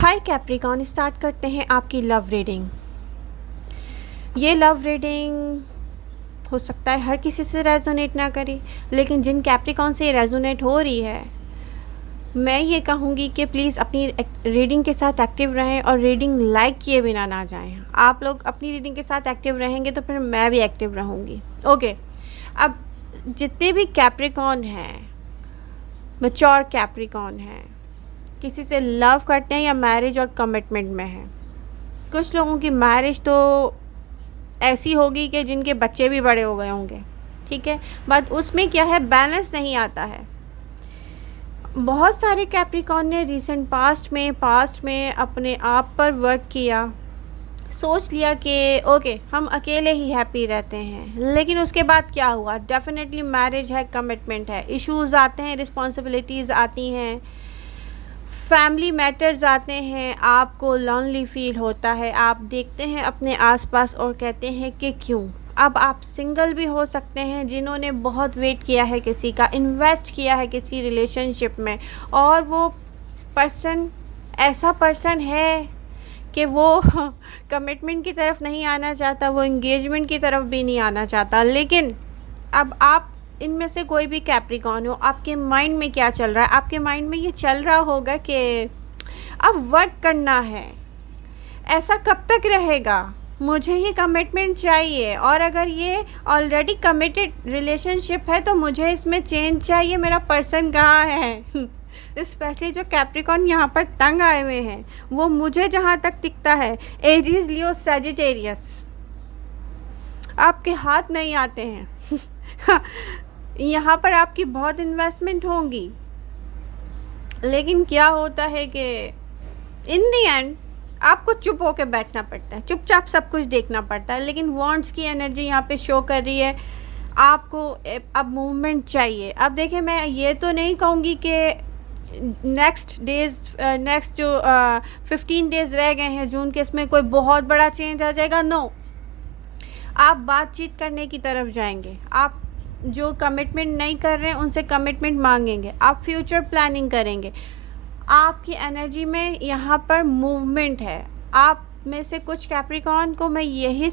हाय Capricorn, start करते हैं आपकी लव रीडिंग। ये लव रीडिंग हो सकता है हर किसी से रेजोनेट ना करे, लेकिन जिन कैप्रिकॉन से रेजोनेट हो रही है, मैं ये कहूँगी कि प्लीज़ अपनी रीडिंग के साथ एक्टिव रहें और रीडिंग लाइक किए बिना ना जाएं। आप लोग अपनी रीडिंग के साथ एक्टिव रहेंगे तो फिर मैं भी एक्टिव रहूँगी। ओके, अब जितने भी कैप्रिकॉन हैं, मैच्योर कैप्रिकॉन हैं, किसी से लव करते हैं या मैरिज और कमिटमेंट में हैं। कुछ लोगों की मैरिज तो ऐसी होगी कि जिनके बच्चे भी बड़े हो गए होंगे, ठीक है, बट उसमें क्या है, बैलेंस नहीं आता है। बहुत सारे कैप्रिकॉन ने रिसेंट पास्ट में अपने आप पर वर्क किया, सोच लिया कि ओके हम अकेले ही हैप्पी रहते हैं, लेकिन उसके बाद क्या हुआ? डेफिनेटली मैरिज है, कमिटमेंट है, इश्यूज़ आते हैं, रिस्पॉन्सिबिलिटीज़ आती हैं, फैमिली मैटर्स आते हैं, आपको लॉनली फील होता है, आप देखते हैं अपने आसपास और कहते हैं कि क्यों। अब आप सिंगल भी हो सकते हैं जिन्होंने बहुत वेट किया है किसी का, इन्वेस्ट किया है किसी रिलेशनशिप में, और वो पर्सन ऐसा पर्सन है कि वो कमिटमेंट की तरफ नहीं आना चाहता, वो इंगेजमेंट की तरफ भी नहीं आना चाहता। लेकिन अब आप इनमें से कोई भी कैप्रिकॉन हो, आपके माइंड में क्या चल रहा है? आपके माइंड में ये चल रहा होगा कि अब वर्क करना है, ऐसा कब तक रहेगा, मुझे ही कमिटमेंट चाहिए, और अगर ये ऑलरेडी कमिटेड रिलेशनशिप है तो मुझे इसमें चेंज चाहिए, मेरा पर्सन कहाँ है? स्पेशली जो कैप्रिकॉन यहाँ पर तंग आए हुए हैं, वो मुझे जहाँ तक दिखता है एरीज, लियो, सजिटेरियस, आपके हाथ नहीं आते हैं। यहाँ पर आपकी बहुत इन्वेस्टमेंट होंगी, लेकिन क्या होता है कि इन दी एंड आपको चुप होकर बैठना पड़ता है, चुपचाप सब कुछ देखना पड़ता है। लेकिन वॉन्ट्स की एनर्जी यहाँ पे शो कर रही है, आपको अब मूवमेंट चाहिए। अब देखिए, मैं ये तो नहीं कहूँगी कि नेक्स्ट जो 15 डेज़ रह गए हैं जून के, इसमें कोई बहुत बड़ा चेंज आ जाएगा, नो। आप बातचीत करने की तरफ जाएंगे, आप जो कमिटमेंट नहीं कर रहे हैं उनसे कमिटमेंट मांगेंगे, आप फ्यूचर प्लानिंग करेंगे। आपकी एनर्जी में यहाँ पर मूवमेंट है। आप में से कुछ कैप्रिकॉन को मैं यही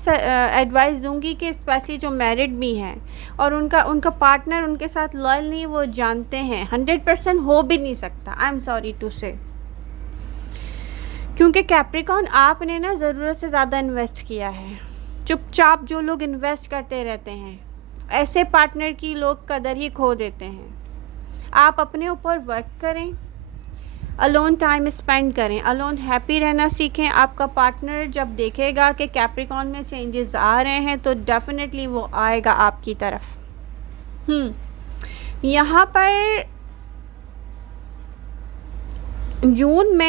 एडवाइस दूंगी कि स्पेशली जो मैरिड भी हैं और उनका पार्टनर उनके साथ लॉयल नहीं, वो जानते हैं 100% हो भी नहीं सकता, आई एम सॉरी टू से। क्योंकि कैप्रिकॉन आपने ना ज़रूरत से ज़्यादा इन्वेस्ट किया है। चुपचाप जो लोग इन्वेस्ट करते रहते हैं, ऐसे पार्टनर की लोग कदर ही खो देते हैं। आप अपने ऊपर वर्क करें, अलोन टाइम स्पेंड करें, अलोन हैप्पी रहना सीखें। आपका पार्टनर जब देखेगा कि कैप्रिकॉन में चेंजेस आ रहे हैं तो डेफिनेटली वो आएगा आपकी तरफ। यहाँ पर जून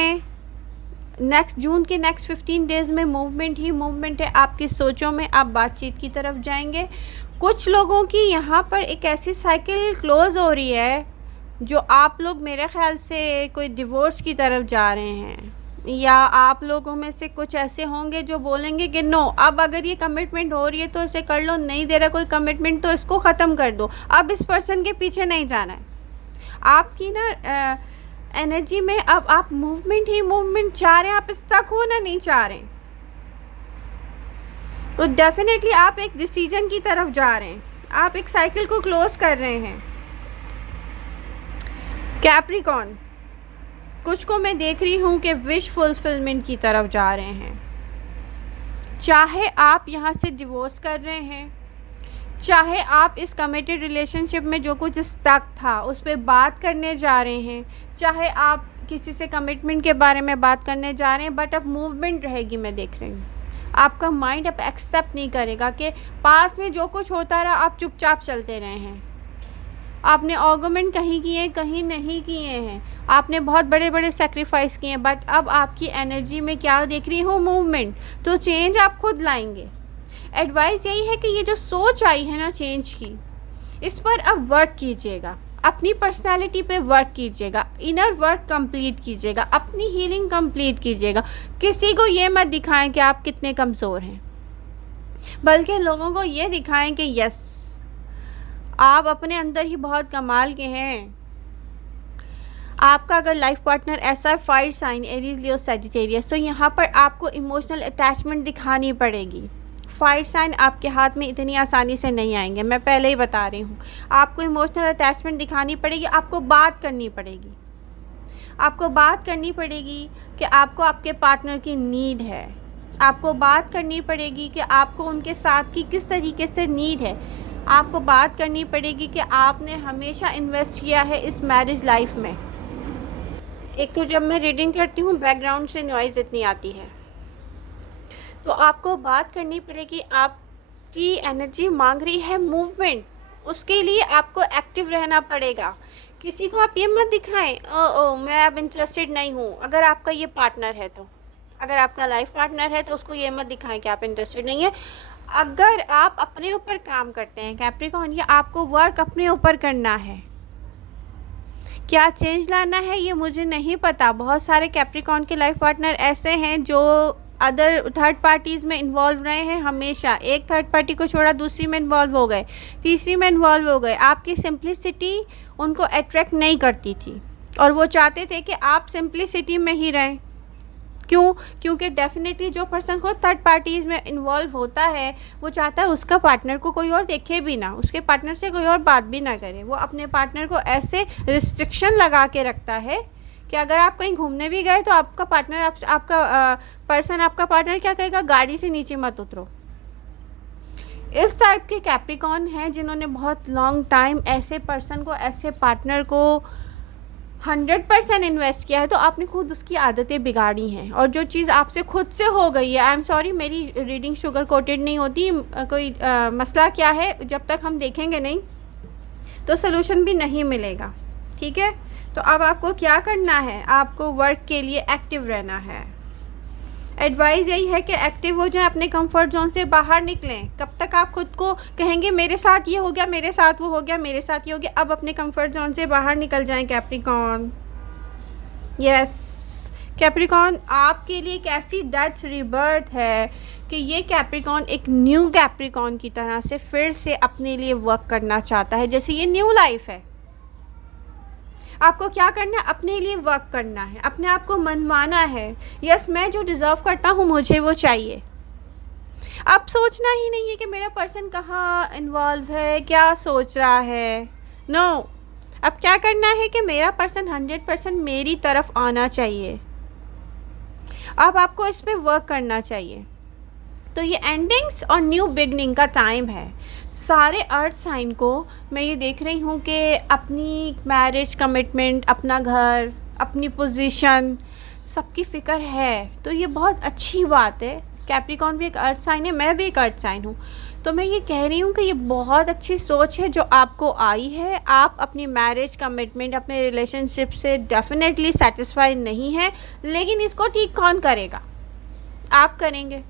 के नेक्स्ट 15 डेज़ में मूवमेंट ही मूवमेंट है। आपकी सोचों में आप बातचीत की तरफ जाएंगे। कुछ लोगों की यहाँ पर एक ऐसी साइकिल क्लोज हो रही है जो आप लोग मेरे ख्याल से कोई डिवोर्स की तरफ जा रहे हैं, या आप लोगों में से कुछ ऐसे होंगे जो बोलेंगे कि नो, अब अगर ये कमिटमेंट हो रही है तो इसे कर लो, नहीं दे रहा कोई कमिटमेंट तो इसको ख़त्म कर दो, अब इस पर्सन के पीछे नहीं जाना है। आपकी ना एनर्जी में अब आप मूवमेंट ही मूवमेंट चाह रहे हैं, आप स्टक होना नहीं चाह रहे, तो डेफिनेटली आप एक डिसीजन की तरफ जा रहे हैं, आप एक साइकिल को क्लोज कर रहे हैं। कैप्रिकॉन, कुछ को मैं देख रही हूँ कि विश फुलफिलमेंट की तरफ जा रहे हैं। चाहे आप यहाँ से डिवोर्स कर रहे हैं, चाहे आप इस कमिटेड रिलेशनशिप में जो कुछ स्टक था उस पर बात करने जा रहे हैं, चाहे आप किसी से कमिटमेंट के बारे में बात करने जा रहे हैं, बट अब मूवमेंट रहेगी। मैं देख रही हूँ आपका माइंड अब एक्सेप्ट नहीं करेगा कि पास में जो कुछ होता रहा आप चुपचाप चलते रहे हैं। आपने आर्गुमेंट कहीं किए, कहीं नहीं किए हैं, आपने बहुत बड़े बड़े सेक्रीफाइस किए हैं, बट अब आपकी एनर्जी में क्या देख रही हूँ, मूवमेंट। तो चेंज आप खुद लाएंगे। एडवाइस यही है कि ये जो सोच आई है ना चेंज की, इस पर अब वर्क कीजिएगा, अपनी पर्सनालिटी पे वर्क कीजिएगा, इनर वर्क कंप्लीट कीजिएगा, अपनी हीलिंग कंप्लीट कीजिएगा। किसी को ये मत दिखाएं कि आप कितने कमज़ोर हैं, बल्कि लोगों को ये दिखाएं कि यस, आप अपने अंदर ही बहुत कमाल के हैं। आपका अगर लाइफ पार्टनर ऐसा है fire sign Aries Leo Sagittarius, तो यहाँ पर आपको इमोशनल अटैचमेंट दिखानी पड़ेगी। फायर साइन आपके हाथ में इतनी आसानी से नहीं आएंगे, मैं पहले ही बता रही हूँ। आपको इमोशनल अटैचमेंट दिखानी पड़ेगी, आपको बात करनी पड़ेगी। आपको बात करनी पड़ेगी कि आपको आपके पार्टनर की नीड है। आपको बात करनी पड़ेगी कि आपको उनके साथ की किस तरीके से नीड है। आपको बात करनी पड़ेगी कि आपने हमेशा इन्वेस्ट किया है इस मैरिज लाइफ में। एक तो जब मैं रीडिंग करती हूँ बैकग्राउंड से नॉइज़ इतनी आती है, तो आपको बात करनी पड़ेगी। आपकी एनर्जी मांग रही है मूवमेंट, उसके लिए आपको एक्टिव रहना पड़ेगा। किसी को आप ये मत दिखाएं ओ मैं अब इंटरेस्टेड नहीं हूँ। अगर आपका ये पार्टनर है तो, अगर आपका लाइफ पार्टनर है तो उसको ये मत दिखाएं कि आप इंटरेस्टेड नहीं है। अगर आप अपने ऊपर काम करते हैं कैप्रिकॉर्न, या आपको वर्क अपने ऊपर करना है, क्या चेंज लाना है ये मुझे नहीं पता। बहुत सारे कैप्रिकॉर्न के लाइफ पार्टनर ऐसे हैं जो अदर थर्ड पार्टीज़ में इन्वॉल्व रहे हैं हमेशा। एक थर्ड पार्टी को छोड़ा दूसरी में इन्वॉल्व हो गए, तीसरी में इन्वॉल्व हो गए। आपकी सिंप्लिसिटी उनको अट्रैक्ट नहीं करती थी और वो चाहते थे कि आप सिंप्लिसिटी में ही रहें। क्यों? क्योंकि डेफिनेटली जो पर्सन को थर्ड पार्टीज़ में इन्वॉल्व होता है वो चाहता है उसका पार्टनर को कोई और देखे भी ना, उसके पार्टनर से कोई और बात भी ना करे। वो अपने पार्टनर को ऐसे रिस्ट्रिक्शन लगा के रखता है कि अगर आप कहीं घूमने भी गए तो आपका पार्टनर आपका पार्टनर क्या कहेगा, गाड़ी से नीचे मत उतरो। इस टाइप के कैप्रिकॉर्न हैं जिन्होंने बहुत लॉन्ग टाइम ऐसे पर्सन को, ऐसे पार्टनर को 100% इन्वेस्ट किया है, तो आपने खुद उसकी आदतें बिगाड़ी हैं। और जो चीज़ आपसे खुद से हो गई है, आई एम सॉरी मेरी रीडिंग शुगर कोटेड नहीं होती, कोई मसला क्या है जब तक हम देखेंगे नहीं तो सोल्यूशन भी नहीं मिलेगा। ठीक है, तो अब आपको क्या करना है, आपको वर्क के लिए एक्टिव रहना है। एडवाइस यही है कि एक्टिव हो जाएं, अपने कंफर्ट जोन से बाहर निकलें। कब तक आप खुद को कहेंगे मेरे साथ ये हो गया, मेरे साथ वो हो गया, मेरे साथ ये हो गया। अब अपने कंफर्ट जोन से बाहर निकल जाएं कैप्रिकॉर्न। यस कैप्रिकॉर्न, आपके लिए एक ऐसी डेथ रिबर्थ है कि ये कैप्रिकॉर्न एक न्यू कैप्रिकॉर्न की तरह से फिर से अपने लिए वर्क करना चाहता है, जैसे ये न्यू लाइफ है। आपको क्या करना है, अपने लिए वर्क करना है, अपने आप को मनवाना है। यस मैं जो डिज़र्व करता हूँ मुझे वो चाहिए। अब सोचना ही नहीं है कि मेरा पर्सन कहाँ इन्वॉल्व है, क्या सोच रहा है। नो, अब क्या करना है कि मेरा पर्सन 100% मेरी तरफ आना चाहिए। अब आपको इस पर वर्क करना चाहिए। तो ये एंडिंग्स और न्यू बिगनिंग का टाइम है। सारे अर्थ साइन को मैं ये देख रही हूँ कि अपनी मैरिज कमिटमेंट, अपना घर, अपनी पोजीशन, सबकी फ़िक्र है। तो ये बहुत अच्छी बात है। कैप्रिकॉर्न भी एक अर्थ साइन है, मैं भी एक अर्थ साइन हूँ। तो मैं ये कह रही हूँ कि ये बहुत अच्छी सोच है जो आपको आई है। आप अपनी मैरिज कमिटमेंट, अपने रिलेशनशिप से डेफिनेटली सेटिस्फाइड नहीं है, लेकिन इसको ठीक कौन करेगा? आप करेंगे,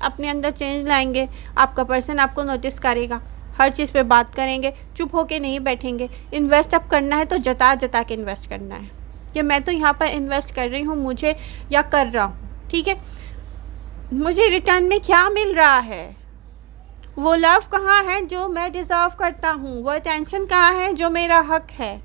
अपने अंदर चेंज लाएंगे। आपका पर्सन आपको नोटिस करेगा, हर चीज़ पे बात करेंगे, चुप होके नहीं बैठेंगे। इन्वेस्ट अब करना है तो जता जता के इन्वेस्ट करना है कि मैं तो यहाँ पर इन्वेस्ट कर रही हूँ, मुझे या कर रहा हूँ, ठीक है, मुझे रिटर्न में क्या मिल रहा है। वो लव कहाँ है जो मैं डिज़र्व करता हूँ, वो अटेंशन कहाँ है जो मेरा हक है।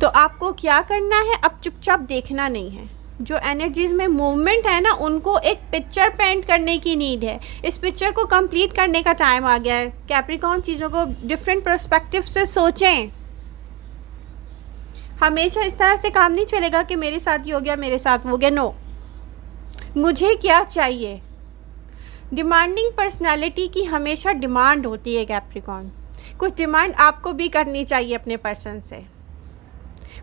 तो आपको क्या करना है, अब चुपचाप देखना नहीं है। जो एनर्जीज़ में मूवमेंट है ना, उनको एक पिक्चर पेंट करने की नीड है। इस पिक्चर को कंप्लीट करने का टाइम आ गया है। कैप्रिकॉर्न चीज़ों को डिफरेंट पर्सपेक्टिव से सोचें। हमेशा इस तरह से काम नहीं चलेगा कि मेरे साथ ये हो गया, मेरे साथ वो हो गया। नो, मुझे क्या चाहिए। डिमांडिंग पर्सनालिटी की हमेशा डिमांड होती है कैप्रिकॉर्न। कुछ डिमांड आपको भी करनी चाहिए अपने पर्सन से।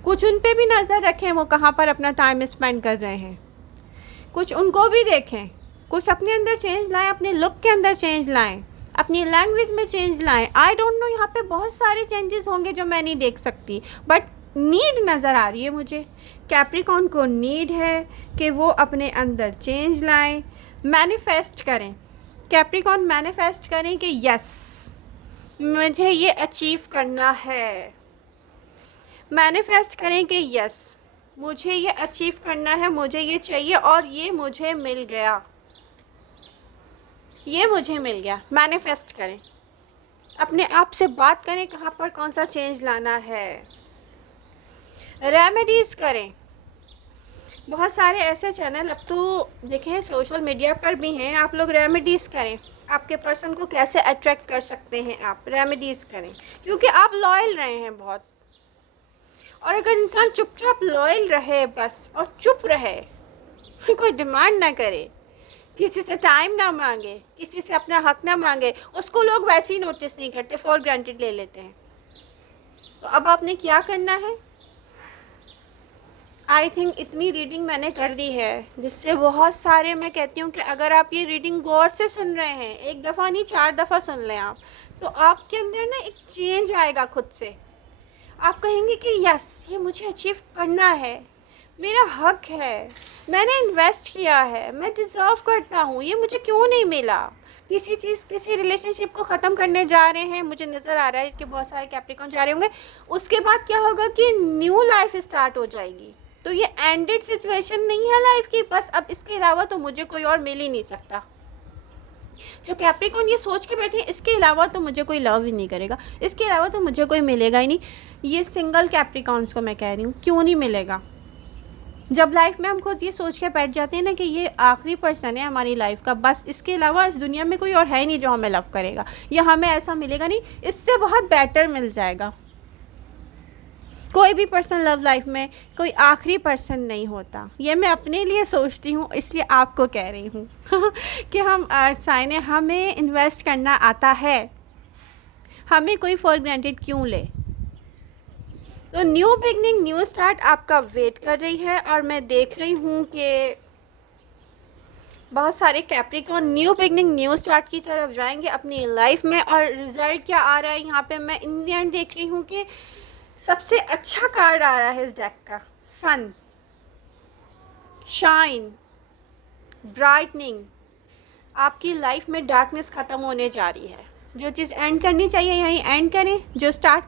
कुछ उन पे भी नज़र रखें, वो कहाँ पर अपना टाइम स्पेंड कर रहे हैं, कुछ उनको भी देखें। कुछ अपने अंदर चेंज लाएं, अपने लुक के अंदर चेंज लाएं, अपनी लैंग्वेज में चेंज लाएं। आई डोंट नो, यहाँ पे बहुत सारे चेंजेस होंगे जो मैं नहीं देख सकती, बट नीड नज़र आ रही है मुझे। कैप्रिकॉर्न को नीड है कि वो अपने अंदर चेंज लाएं, मैनिफेस्ट करें। कैप्रिकॉर्न मैनिफेस्ट करें कि यस मुझे ये अचीव करना है। मैनिफेस्ट करें कि यस मुझे ये अचीव करना है, मुझे ये चाहिए और ये मुझे मिल गया, ये मुझे मिल गया। मैनिफेस्ट करें, अपने आप से बात करें कहाँ पर कौन सा चेंज लाना है। रेमेडीज़ करें। बहुत सारे ऐसे चैनल अब तो देखें सोशल मीडिया पर भी हैं, आप लोग रेमेडीज़ करें। आपके पर्सन को कैसे अट्रैक्ट कर सकते हैं आप, रेमेडीज़ करें, क्योंकि आप लॉयल रहे हैं बहुत। और अगर इंसान चुपचाप लॉयल रहे बस और चुप रहे, कोई डिमांड ना करे, किसी से टाइम ना मांगे, किसी से अपना हक ना मांगे, उसको लोग वैसे ही नोटिस नहीं करते, फॉर ग्रांटेड ले लेते हैं। तो अब आपने क्या करना है, आई थिंक इतनी रीडिंग मैंने कर दी है जिससे बहुत सारे, मैं कहती हूँ कि अगर आप ये रीडिंग गौर से सुन रहे हैं, एक दफ़ा नहीं 4 दफ़ा सुन लें आप, तो आपके अंदर ना एक चेंज आएगा खुद से। आप कहेंगे कि यस, ये मुझे अचीव करना है, मेरा हक है, मैंने इन्वेस्ट किया है, मैं डिज़र्व करता हूँ, ये मुझे क्यों नहीं मिला। किसी रिलेशनशिप को ख़त्म करने जा रहे हैं, मुझे नज़र आ रहा है कि बहुत सारे कैप्रिकॉर्न जा रहे होंगे, उसके बाद क्या होगा कि न्यू लाइफ स्टार्ट हो जाएगी। तो ये एंडेड सिचुएशन नहीं है लाइफ की, बस अब इसके अलावा तो मुझे कोई और मिल ही नहीं सकता। जो कैप्रिकॉर्न ये सोच के बैठे हैं, इसके अलावा तो मुझे कोई लव ही नहीं करेगा, इसके अलावा तो मुझे कोई मिलेगा ही नहीं, ये सिंगल कैप्रिकॉर्न्स को मैं कह रही हूँ, क्यों नहीं मिलेगा। जब लाइफ में हम खुद ये सोच के बैठ जाते हैं ना कि ये आखिरी पर्सन है हमारी लाइफ का, बस इसके अलावा इस दुनिया में कोई और है नहीं जो हमें लव करेगा, या हमें ऐसा मिलेगा नहीं, इससे बहुत बेटर मिल जाएगा। कोई भी पर्सन लव लाइफ में कोई आखिरी पर्सन नहीं होता, ये मैं अपने लिए सोचती हूँ, इसलिए आपको कह रही हूँ कि हम साइने, हमें इन्वेस्ट करना आता है, हमें कोई फॉर ग्रांटेड क्यों ले। तो न्यू बिगनिंग, न्यू स्टार्ट आपका वेट कर रही है, और मैं देख रही हूँ कि बहुत सारे Capricorn new beginning, new start की तरफ जाएंगे अपनी लाइफ में। और रिज़ल्ट क्या आ रहा है यहाँ पे, मैं इन द एंड देख रही हूँ कि सबसे अच्छा कार्ड आ रहा है इस डेक का, सन, शाइन, ब्राइटनिंग। आपकी लाइफ में डार्कनेस ख़त्म होने जा रही है। जो चीज़ एंड करनी चाहिए यहीं एंड करें, जो स्टार्ट